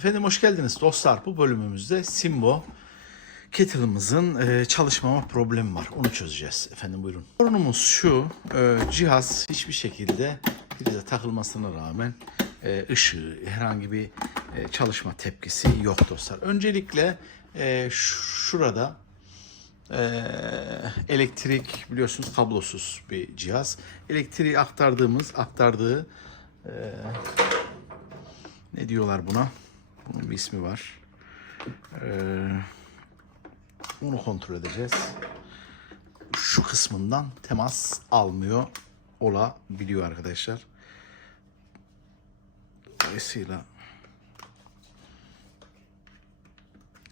Efendim hoş geldiniz dostlar. Bu bölümümüzde Simbo kettle'ımızın e, çalışmama problemi var. Onu çözeceğiz. Efendim buyurun. Sorunumuz şu. e, cihaz hiçbir şekilde prize takılmasına rağmen e, ışığı, herhangi bir e, çalışma tepkisi yok dostlar. Öncelikle e, şurada e, elektrik biliyorsunuz kablosuz bir cihaz. Elektriği aktardığımız, aktardığı ne diyorlar buna? Bunun bir ismi var. Ee, bunu kontrol edeceğiz. Şu kısmından temas almıyor olabiliyor arkadaşlar. Dolayısıyla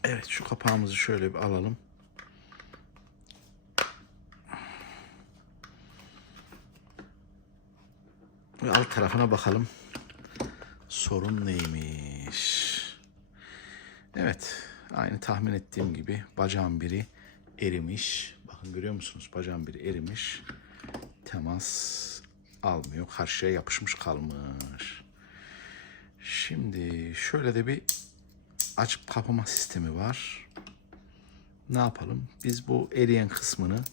Evet şu kapağımızı şöyle bir alalım. Ve alt tarafına bakalım sorun neymiş? Evet, aynı tahmin ettiğim gibi bacağın biri erimiş. Bakın görüyor musunuz? Bacağın biri erimiş. Temas almıyor. Karşıya yapışmış kalmış. Şimdi şöyle de bir açıp kapama sistemi var. Ne yapalım? Biz bu eriyen kısmını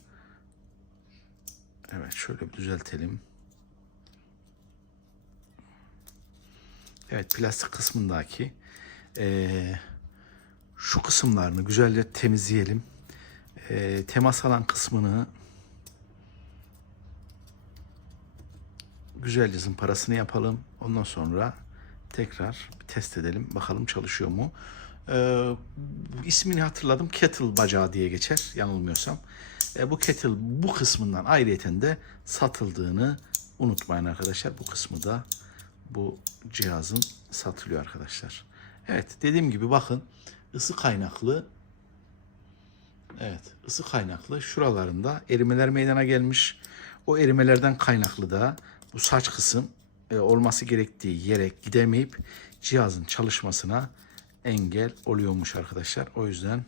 Evet şöyle bir düzeltelim. Evet plastik kısmındaki eee, şu kısımlarını güzelce temizleyelim. Eee, temas alan kısmını güzelce zımparasını yapalım. Ondan sonra tekrar test edelim. Bakalım çalışıyor mu? Eee ismini hatırladım. Kettle bacağı diye geçer yanılmıyorsam. E, bu kettle bu kısmından ayrıyeten de satıldığını unutmayın arkadaşlar. Bu kısmı da bu cihazın satılıyor arkadaşlar. Evet dediğim gibi bakın ısı kaynaklı Evet ısı kaynaklı şuralarında erimeler meydana gelmiş. O erimelerden kaynaklı da bu saç kısım e, olması gerektiği yere gidemeyip cihazın çalışmasına engel oluyormuş arkadaşlar. O yüzden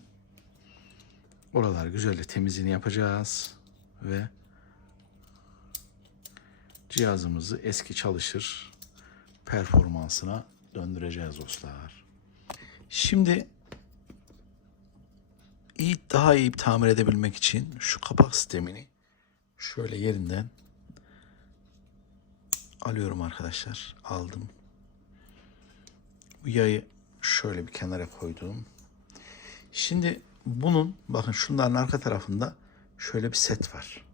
oralar güzelce temizliğini yapacağız ve cihazımızı eski çalışır performansına döndüreceğiz dostlar. Şimdi iyi daha iyi tamir edebilmek için şu kapak sistemini şöyle yerinden alıyorum arkadaşlar. Aldım. Bu yayı şöyle bir kenara koydum. Şimdi bunun bakın şunların arka tarafında şöyle bir set var.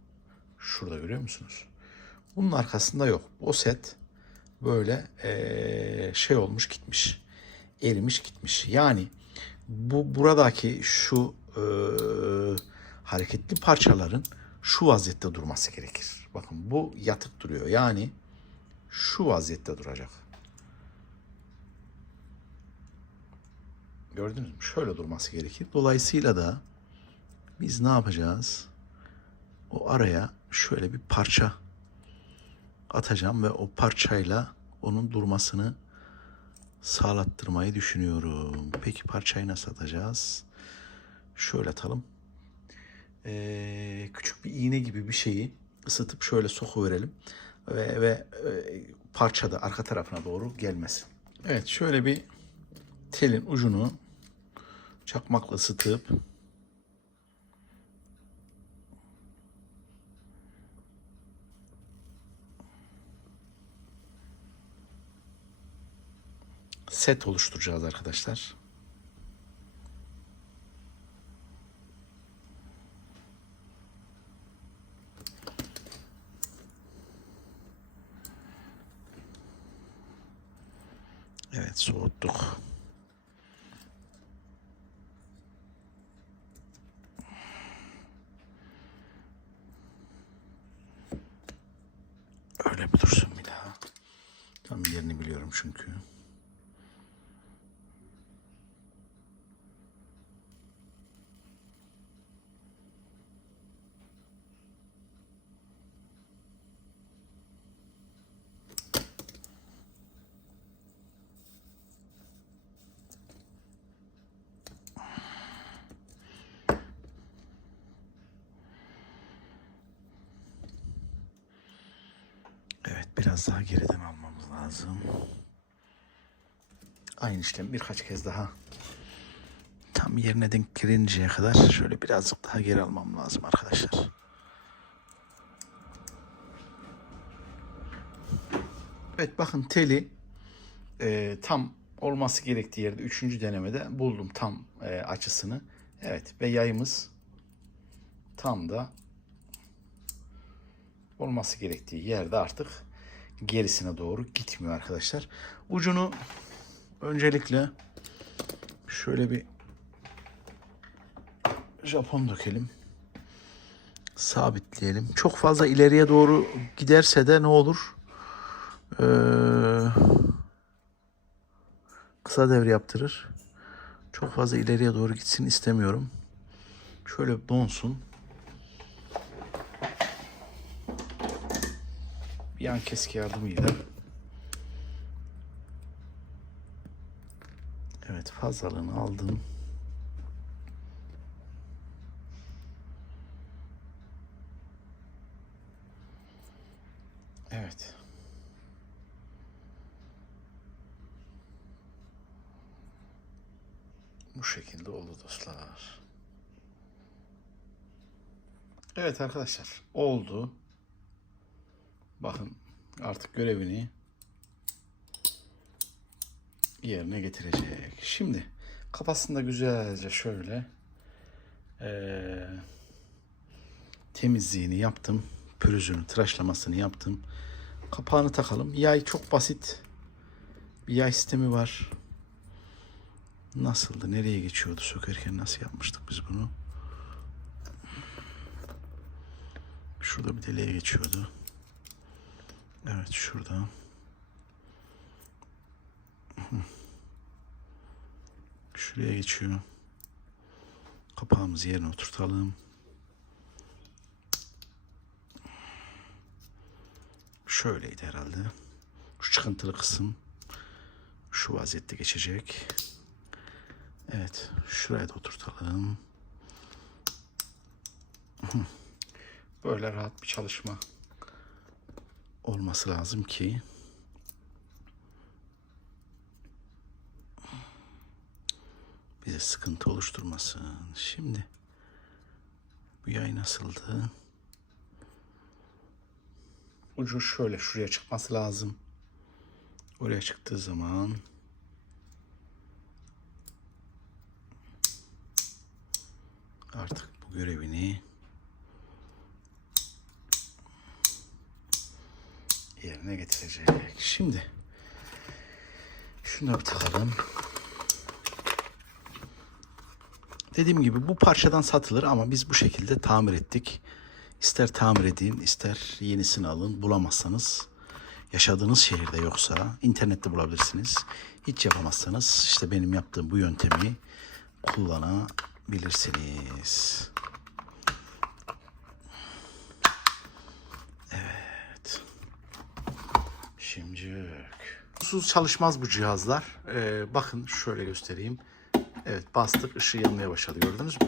Şurada görüyor musunuz? Bunun arkasında yok. O set böyle şey olmuş gitmiş. Erimiş gitmiş. Yani bu buradaki şu eee, hareketli parçaların şu vaziyette durması gerekir. Bakın bu yatık duruyor. Yani şu vaziyette duracak. Gördünüz mü? Şöyle durması gerekir. Dolayısıyla da biz ne yapacağız? O araya şöyle bir parça atacağım ve o parçayla onun durmasını sağlattırmayı düşünüyorum. Peki parçayı nasıl atacağız? Şöyle atalım. Ee, küçük bir iğne gibi bir şeyi ısıtıp şöyle sokuverelim ve, ve e, parça da arka tarafına doğru gelmesin. Evet şöyle bir telin ucunu çakmakla ısıtıp set oluşturacağız arkadaşlar. Evet soğuttuk. Öyle bir dursun bir daha. Tam yerini biliyorum çünkü. Evet biraz daha geriden almamız lazım. Aynı işlem birkaç kez daha. Tam yerine denk gelinceye kadar şöyle birazcık daha geri almam lazım arkadaşlar. Evet bakın teli e, tam olması gerektiği yerde üçüncü denemede buldum tam e, açısını. Evet ve yayımız tam da olması gerektiği yerde artık gerisine doğru gitmiyor arkadaşlar. Ucunu öncelikle şöyle bir Japon dökelim. Sabitleyelim. Çok fazla ileriye doğru giderse de ne olur? Ee, kısa devre yaptırır. Çok fazla ileriye doğru gitsin istemiyorum. Şöyle donsun. Yan keski yardımıyla. Evet fazlalığını aldım. Evet. Bu şekilde oldu dostlar. Evet arkadaşlar oldu. Bakın artık görevini yerine getirecek. Şimdi kafasında güzelce şöyle eee, temizliğini yaptım. Pürüzünü, tıraşlamasını yaptım. Kapağını takalım. Yay çok basit. Bir yay sistemi var. Nasıldı? Nereye geçiyordu? Sökerken nasıl yapmıştık biz bunu? Şurada bir deliğe geçiyordu. Evet şurada. Şuraya geçiyor. Kapağımızı yerine oturtalım. Şöyleydi herhalde. Şu çıkıntılı kısım şu vaziyette geçecek. Evet, şuraya da oturtalım. Böyle rahat bir çalışma olması lazım ki bize sıkıntı oluşturmasın. Şimdi bu yay nasıldı? Ucu şöyle şuraya çıkması lazım. Oraya çıktığı zaman artık bu görevini yerine getirecek. Şimdi şunu da bir takalım. Dediğim gibi bu parçadan satılır ama biz bu şekilde tamir ettik. İster tamir edin, ister yenisini alın. Bulamazsanız yaşadığınız şehirde yoksa internette bulabilirsiniz. Hiç yapamazsanız işte benim yaptığım bu yöntemi kullanabilirsiniz. Şimdi susuz çalışmaz bu cihazlar. Ee, bakın şöyle göstereyim. Evet bastık ışığı yanmaya başladı gördünüz mü?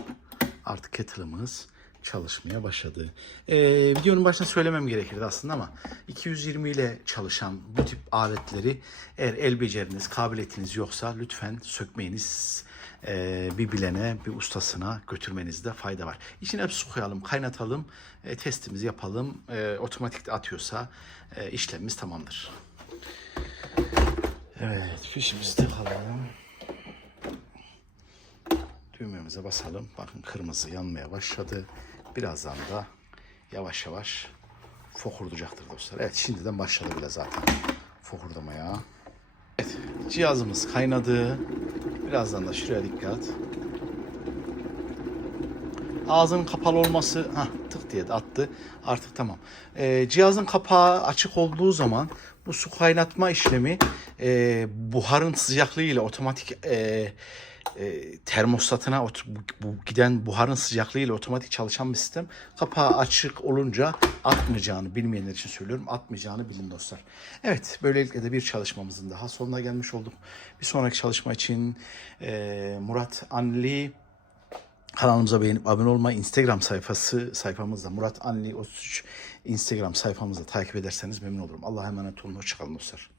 Artık kettle'ımız çalışmaya başladı. Ee, videonun başında söylemem gerekirdi aslında ama 220 ile çalışan bu tip aletleri eğer el beceriniz, kabiliyetiniz yoksa lütfen sökmeyiniz. Ee, bir bilene, bir ustasına götürmenizde fayda var. İçine bir su koyalım, kaynatalım, e, testimizi yapalım. E, otomatik de atıyorsa e, işlemimiz tamamdır. Evet, fişimizi takalım. Düğmemize basalım. Bakın kırmızı yanmaya başladı. Birazdan da yavaş yavaş fokurdayacaktır dostlar. Evet şimdiden başladı bile zaten fokurdamaya. Evet cihazımız kaynadı. Birazdan da şuraya dikkat. Ağzının kapalı olması ha tık diye de attı. Artık tamam. Ee, cihazın kapağı açık olduğu zaman bu su kaynatma işlemi e, buharın sıcaklığıyla otomatik e, e, termostatına bu giden buharın sıcaklığıyla otomatik çalışan bir sistem. Kapağı açık olunca atmayacağını bilmeyenler için söylüyorum. Atmayacağını bilin dostlar. Evet böylelikle de bir çalışmamızın daha sonuna gelmiş olduk. Bir sonraki çalışma için e, Murat Anli Kanalımıza beğenip abone olmayı, Instagram sayfası sayfamızda Murat Anli 33 Instagram sayfamızda takip ederseniz memnun olurum. Allah'a emanet olun. Hoşçakalın dostlar.